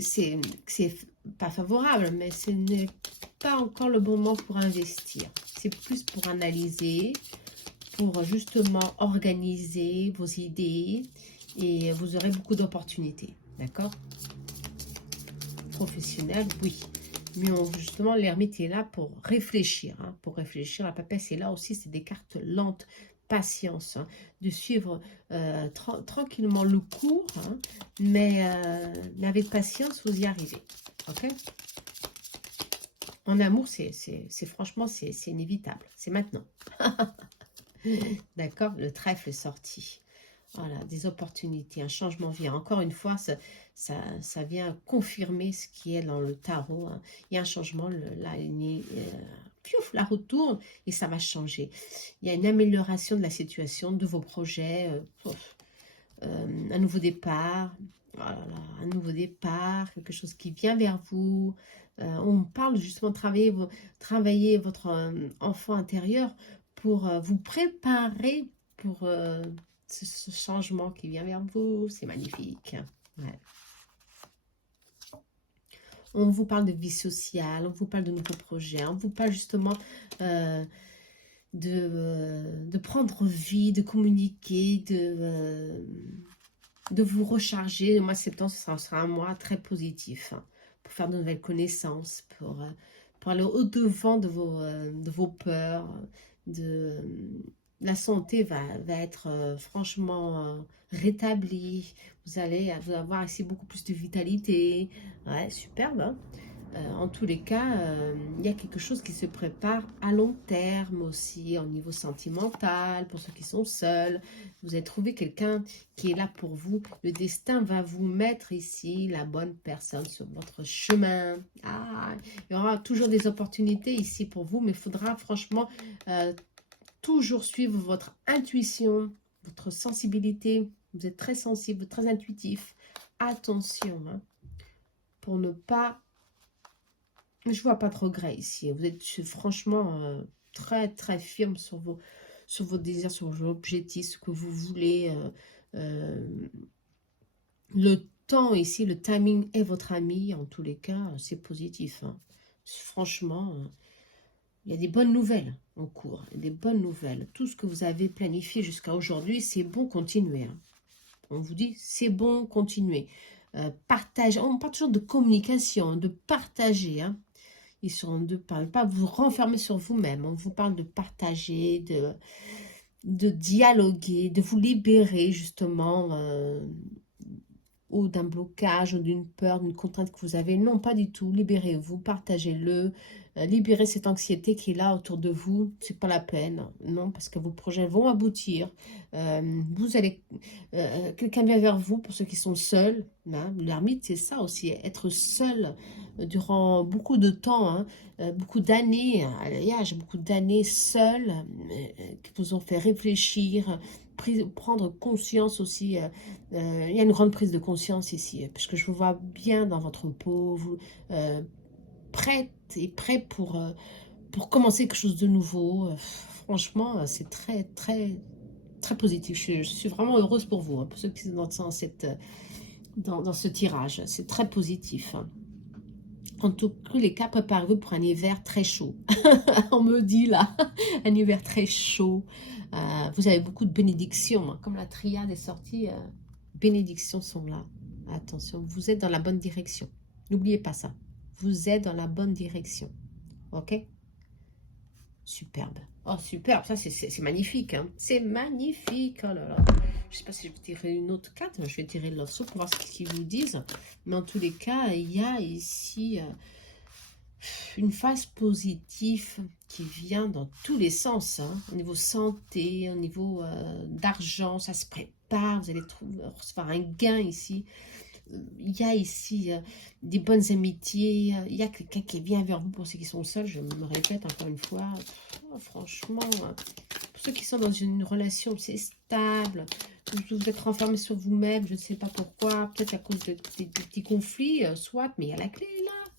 c'est pas favorable, mais ce n'est pas encore le bon moment pour investir. C'est plus pour analyser, pour justement organiser vos idées et vous aurez beaucoup d'opportunités, d'accord? Professionnel, oui. Mais justement, l'ermite est là pour réfléchir. Hein, pour réfléchir, la papesse est là aussi, c'est des cartes lentes, patience, hein, de suivre tranquillement le cours, hein, mais avec patience, vous y arrivez. Ok? En amour, franchement, c'est inévitable. C'est maintenant. D'accord? Le trèfle est sorti. Voilà, des opportunités, un changement vient. Encore une fois, ça vient confirmer ce qui est dans le tarot. Hein. Il y a un changement, la roue tourne et ça va changer. Il y a une amélioration de la situation, de vos projets, un nouveau départ, voilà, un nouveau départ, quelque chose qui vient vers vous. On parle justement de travailler votre enfant intérieur pour vous préparer pour ce changement qui vient vers vous. C'est magnifique. Ouais. On vous parle de vie sociale, on vous parle de nouveaux projets, on vous parle justement de prendre vie, de communiquer, de vous recharger. Le mois de septembre, ce sera un mois très positif, hein, pour faire de nouvelles connaissances, pour aller au-devant de vos peurs. La santé va être franchement rétablie. Vous allez avoir ici beaucoup plus de vitalité. Ouais, superbe, hein. En tous les cas, il y a quelque chose qui se prépare à long terme aussi, au niveau sentimental, pour ceux qui sont seuls. Vous allez trouver quelqu'un qui est là pour vous. Le destin va vous mettre ici la bonne personne sur votre chemin. Ah, il y aura toujours des opportunités ici pour vous, mais il faudra franchement toujours suivre votre intuition, votre sensibilité. Vous êtes très sensible, très intuitif. Attention, hein, pour ne pas... Je vois pas de regret ici. Vous êtes franchement très très firme sur vos désirs, sur vos objectifs, ce que vous voulez. Le temps ici, le timing est votre ami. En tous les cas, c'est positif. Hein. Franchement, il y a des bonnes nouvelles en cours. Des bonnes nouvelles. Tout ce que vous avez planifié jusqu'à aujourd'hui, c'est bon, continuez. Hein. On vous dit, c'est bon, continuez. Partage. On parle toujours de communication, de partager. Hein. Ils sont de pas vous renfermer sur vous-même. On vous parle de partager, de dialoguer, de vous libérer justement ou d'un blocage ou d'une peur, d'une contrainte que vous avez. Non, pas du tout. Libérez-vous, partagez-le. Libérez cette anxiété qui est là autour de vous. C'est pas la peine. Non, parce que vos projets vont aboutir. Vous allez... quelqu'un vient vers vous pour ceux qui sont seuls. Hein. L'ermite, c'est ça aussi. Être seul durant beaucoup de temps. Hein, beaucoup d'années. J'ai beaucoup d'années seuls qui vous ont fait réfléchir, prendre conscience aussi. Il y a une grande prise de conscience ici, puisque je vous vois bien dans votre peau, vous prête et prêt pour commencer quelque chose de nouveau. Franchement, c'est très, très, très positif. Je suis vraiment heureuse pour vous, hein, pour ceux qui sont dans ce tirage. C'est très positif. Hein. En tous les cas, préparez-vous pour un hiver très chaud. On me dit là, un hiver très chaud. Vous avez beaucoup de bénédictions. Hein. Comme la triade est sortie, bénédictions sont là. Attention, vous êtes dans la bonne direction. N'oubliez pas ça. Vous êtes dans la bonne direction. Ok? Superbe. Oh, superbe. Ça, c'est magnifique. Hein. C'est magnifique. Oh là là. Je ne sais pas si je vais tirer une autre carte. Je vais tirer l'osso pour voir ce qu'ils vous disent. Mais en tous les cas, il y a ici une phase positive qui vient dans tous les sens. Hein. Au niveau santé, au niveau d'argent, ça se prépare. Vous allez recevoir un gain ici. Il y a ici des bonnes amitiés, il y a quelqu'un qui vient vers vous pour ceux qui sont seuls, je me répète encore une fois, franchement, pour ceux qui sont dans une relation, c'est stable, vous êtes renfermé sur vous-même, je ne sais pas pourquoi, peut-être à cause des petits conflits, soit, mais il y a la clé là,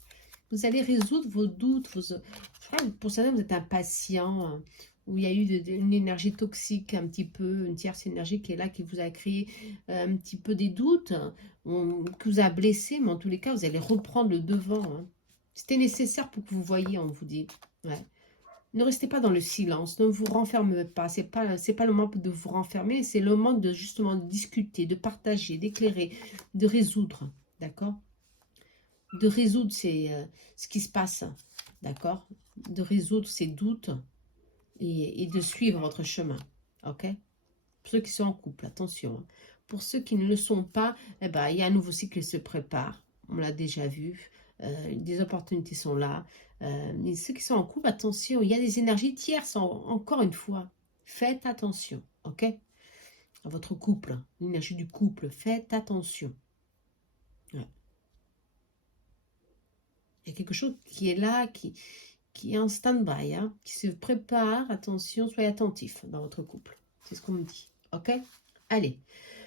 vous allez résoudre vos doutes, pour certains vous êtes impatient, où il y a eu une énergie toxique, un petit peu, une tierce énergie qui est là, qui vous a créé un petit peu des doutes, que vous a blessé, mais en tous les cas, vous allez reprendre le devant. Hein. C'était nécessaire pour que vous voyiez, on vous dit. Ouais. Ne restez pas dans le silence, ne vous renfermez pas. C'est pas le moment de vous renfermer, c'est le moment de justement discuter, de partager, d'éclairer, de résoudre, d'accord? De résoudre ce qui se passe, d'accord? De résoudre ces doutes et de suivre votre chemin, ok? Pour ceux qui sont en couple, attention, hein. Pour ceux qui ne le sont pas, eh ben, il y a un nouveau cycle qui se prépare. On l'a déjà vu. Des opportunités sont là. Mais ceux qui sont en couple, attention, il y a des énergies tierces, encore une fois. Faites attention, ok? À votre couple, l'énergie du couple, faites attention. Ouais. Il y a quelque chose qui est là, qui est en stand-by, hein, qui se prépare. Attention, soyez attentifs dans votre couple. C'est ce qu'on me dit, ok? Allez.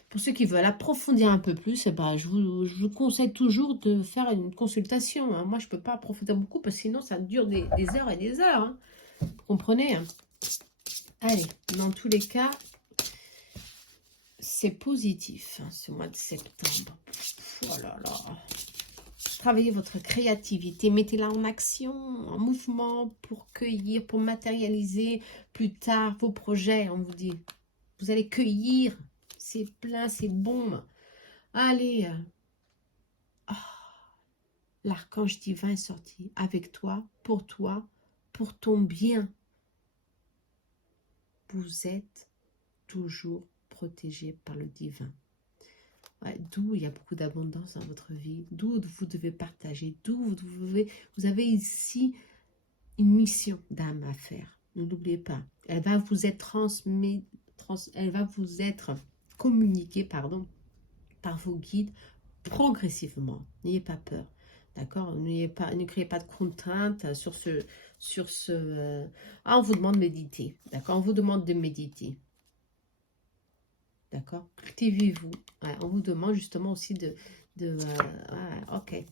Pour ceux qui veulent approfondir un peu plus, eh ben, je vous conseille toujours de faire une consultation, hein. Moi, je ne peux pas approfondir beaucoup parce que sinon, ça dure des heures et des heures, hein. Vous comprenez, hein? Allez, dans tous les cas, c'est positif, hein, ce mois de septembre. Oh là là. Travaillez votre créativité, mettez-la en action, en mouvement pour cueillir, pour matérialiser plus tard vos projets, on vous dit. Vous allez cueillir, c'est plein, c'est bon. Allez, l'archange divin est sorti avec toi, pour ton bien. Vous êtes toujours protégé par le divin. Ouais, d'où il y a beaucoup d'abondance dans votre vie, d'où vous devez partager, vous avez ici une mission d'âme à faire. Ne l'oubliez pas. Elle va vous être elle va vous être communiquée, pardon, par vos guides progressivement. N'ayez pas peur. D'accord? Ne créez pas de contraintes on vous demande de méditer. D'accord? On vous demande de méditer. D'accord? Cultivez-vous. Ouais, on vous demande justement aussi ok.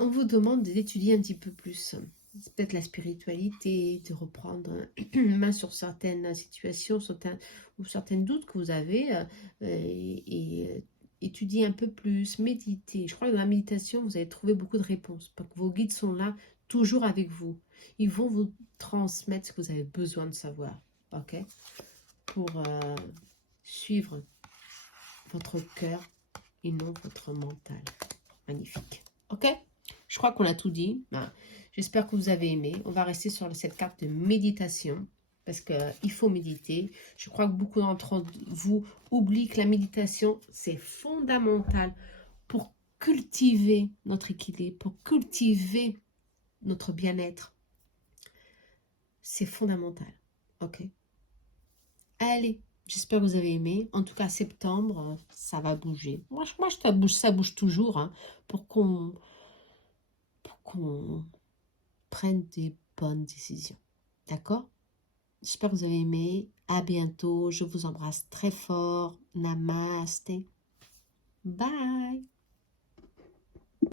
On vous demande d'étudier un petit peu plus. Peut-être la spiritualité, de reprendre main sur certaines situations, ou certains doutes que vous avez, et étudier un peu plus, méditer. Je crois que dans la méditation, vous allez trouver beaucoup de réponses, parce que vos guides sont là, toujours avec vous. Ils vont vous transmettre ce que vous avez besoin de savoir, ok? Pour suivre votre cœur et non votre mental. Magnifique, ok? Je crois qu'on a tout dit. J'espère que vous avez aimé. On va rester sur cette carte de méditation parce qu'il faut méditer. Je crois que beaucoup d'entre vous oublient que la méditation, c'est fondamental pour cultiver notre équilibre, pour cultiver notre bien-être. C'est fondamental. Ok? Allez, j'espère que vous avez aimé. En tout cas, septembre, ça va bouger. Moi ça bouge toujours, hein, pour qu'on prenne des bonnes décisions. D'accord? J'espère que vous avez aimé. À bientôt. Je vous embrasse très fort. Namaste. Bye.